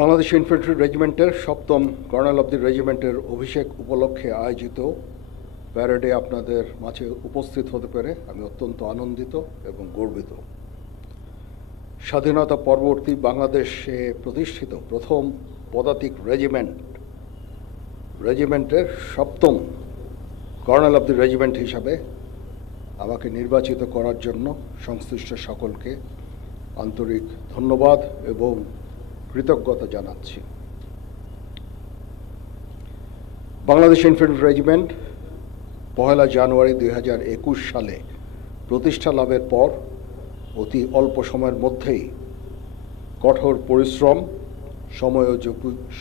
Bangladesh infantry রেজিমেন্টের ৭ম colonel of দি রেজিমেন্টের অভিষেক উপলক্ষে আয়োজিত প্যারেডে আপনাদের মাঝে উপস্থিত হতে পেরে আমি অত্যন্ত আনন্দিত এবং গর্বিত। স্বাধীনতা পরবর্তী বাংলাদেশে প্রতিষ্ঠিত প্রথম পদাতিক রেজিমেন্টের ৭ম কর্নেল অব দি রেজিমেন্ট হিসাবে আমাকে নির্বাচিত করার জন্য সংশ্লিষ্ট সকলকে আন্তরিক ধন্যবাদ এবং কৃতজ্ঞতা জানাচ্ছি। বাংলাদেশ ইনফ্যান্ট্রি রেজিমেন্ট ১ জানুয়ারি ২০২১ সালে প্রতিষ্ঠা লাভের পর অতি অল্প সময়ের মধ্যেই কঠোর পরিশ্রম,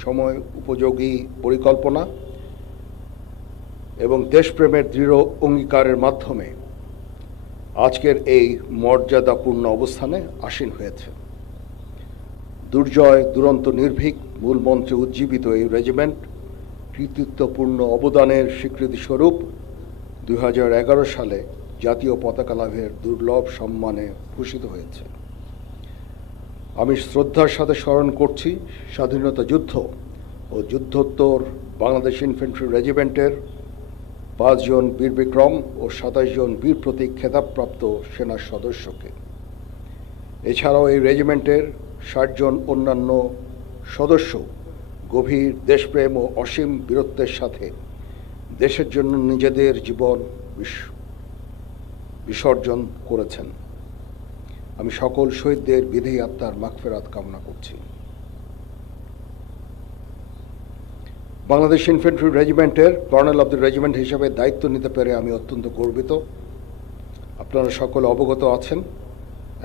সময় উপযোগী পরিকল্পনা এবং দেশপ্রেমের দৃঢ় অঙ্গীকারের মাধ্যমে আজকের এই মর্যাদাপূর্ণ অবস্থানে আসীন হয়েছে। দুর্জয় দুরন্ত নির্ভীক মূল মন্ত্রে উজ্জীবিত এই রেজিমেন্ট কৃতিত্বপূর্ণ অবদানের স্বীকৃতিস্বরূপ ২০১১ সালে জাতীয় পতাকা লাভের দুর্লভ সম্মানে ভূষিত হয়েছে। আমি শ্রদ্ধার সাথে স্মরণ করছি স্বাধীনতা যুদ্ধ ও যুদ্ধোত্তর বাংলাদেশ ইনফ্যান্ট্রি রেজিমেন্টের ৫ জন বীর বিক্রম ও ২৭ জন বীর প্রতীক খেতাবপ্রাপ্ত সেনা সদস্যকে। এছাড়াও এই রেজিমেন্টের ৬০ জন অন্যান্য সদস্য গভীর দেশপ্রেম ও অসীম বীরত্বের সাথে দেশের জন্য নিজেদের জীবন বিসর্জন করেছেন। আমি সকল শহীদদের বিধি আত্মার মাগফিরাত কামনা করছি। বাংলাদেশ ইনফ্যান্ট্রি রেজিমেন্টের কর্নেল অব দি রেজিমেন্ট হিসেবে দায়িত্ব নিতে পেরে আমি অত্যন্ত গর্বিত। আপনারা সকলে অবগত আছেন,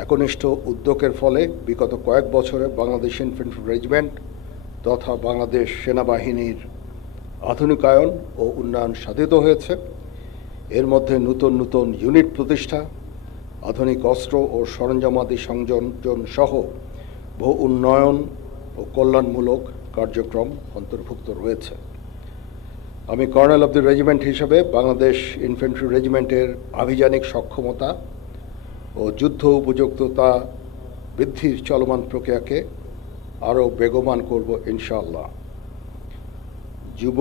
একনিষ্ঠ উদ্যোগের ফলে বিগত কয়েক বছরে বাংলাদেশ ইনফ্যান্ট্রি রেজিমেন্ট তথা বাংলাদেশ সেনাবাহিনীর আধুনিকায়ন ও উন্নয়ন সাধিত হয়েছে। এর মধ্যে নতুন নতুন ইউনিট প্রতিষ্ঠা, আধুনিক অস্ত্র ও সরঞ্জামাদি সংযোজন সহ বহু উন্নয়ন ও কল্যাণমূলক কার্যক্রম অন্তর্ভুক্ত রয়েছে। আমি কর্নেল অব দি রেজিমেন্ট হিসেবে বাংলাদেশ ইনফ্যান্ট্রি রেজিমেন্টের আভিযানিক সক্ষমতা ও যুদ্ধ উপযুক্ততা বৃদ্ধির চলমান প্রক্রিয়াকে আরও বেগবান করব ইনশাআল্লাহ। যুব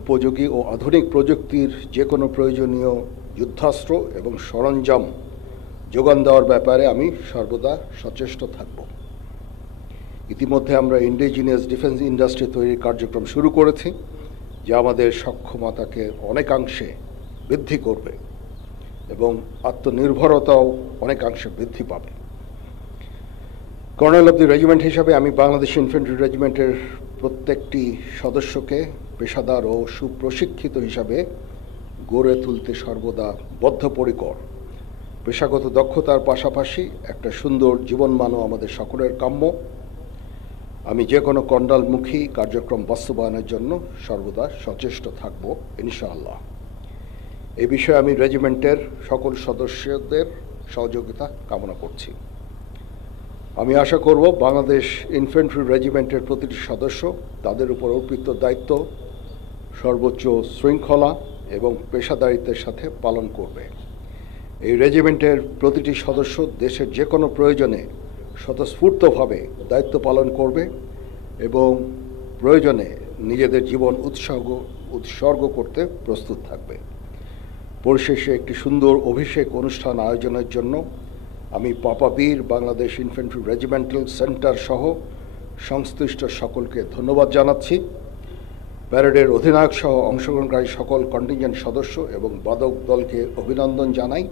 উপযোগী ও আধুনিক প্রযুক্তির যে কোনো প্রয়োজনীয় যুদ্ধাস্ত্র এবং সরঞ্জাম যোগান দেওয়ার ব্যাপারে আমি সর্বদা সচেষ্ট থাকব। ইতিমধ্যে আমরা ইন্ডিজিনিয়াস ডিফেন্স ইন্ডাস্ট্রি তৈরির কার্যক্রম শুরু করেছি, যা আমাদের সক্ষমতাকে অনেকাংশে বৃদ্ধি করবে এবং আত্মনির্ভরতাও অনেকাংশে বৃদ্ধি পাবে। কর্নেল অব দি রেজিমেন্ট হিসাবে আমি বাংলাদেশ ইনফ্যান্ট্রি রেজিমেন্টের প্রত্যেকটি সদস্যকে পেশাদার ও সুপ্রশিক্ষিত হিসাবে গড়ে তুলতে সর্বদা বদ্ধপরিকর। পেশাগত দক্ষতার পাশাপাশি একটা সুন্দর জীবনমানও আমাদের সকলের কাম্য। আমি যে কোনো কণ্ডালমুখী কার্যক্রম বাস্তবায়নের জন্য সর্বদা সচেষ্ট থাকব ইনশাআল্লাহ। এ বিষয়ে আমি রেজিমেন্টের সকল সদস্যদের সহযোগিতা কামনা করছি। আমি আশা করব বাংলাদেশ ইনফ্যান্ট্রি রেজিমেন্টের প্রতিটি সদস্য তাদের উপর অর্পিত দায়িত্ব সর্বোচ্চ শৃঙ্খলা এবং পেশাদারিত্বের সাথে পালন করবে। এই রেজিমেন্টের প্রতিটি সদস্য দেশের যে কোনো প্রয়োজনে স্বতঃস্ফূর্তভাবে দায়িত্ব পালন করবে এবং প্রয়োজনে নিজেদের জীবন উৎসর্গ করতে প্রস্তুত থাকবে। পরিশেষে একটি সুন্দর অভিষেক অনুষ্ঠান আয়োজনের জন্য আমি পাপাবীর বাংলাদেশ ইনফ্যান্ট্রি রেজিমেন্টাল সেন্টার সহ সংশ্লিষ্ট সকলকে ধন্যবাদ জানাচ্ছি। প্যারেডের অধিনায়ক সহ অংশগ্রহণকারী সকল কন্টিনজেন্ট সদস্য এবং বাদক দলকে অভিনন্দন জানাই।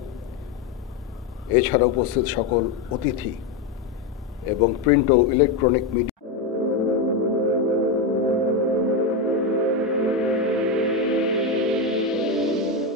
এছাড়া উপস্থিত সকল অতিথি এবং প্রিন্ট ও ইলেকট্রনিক মিডিয়া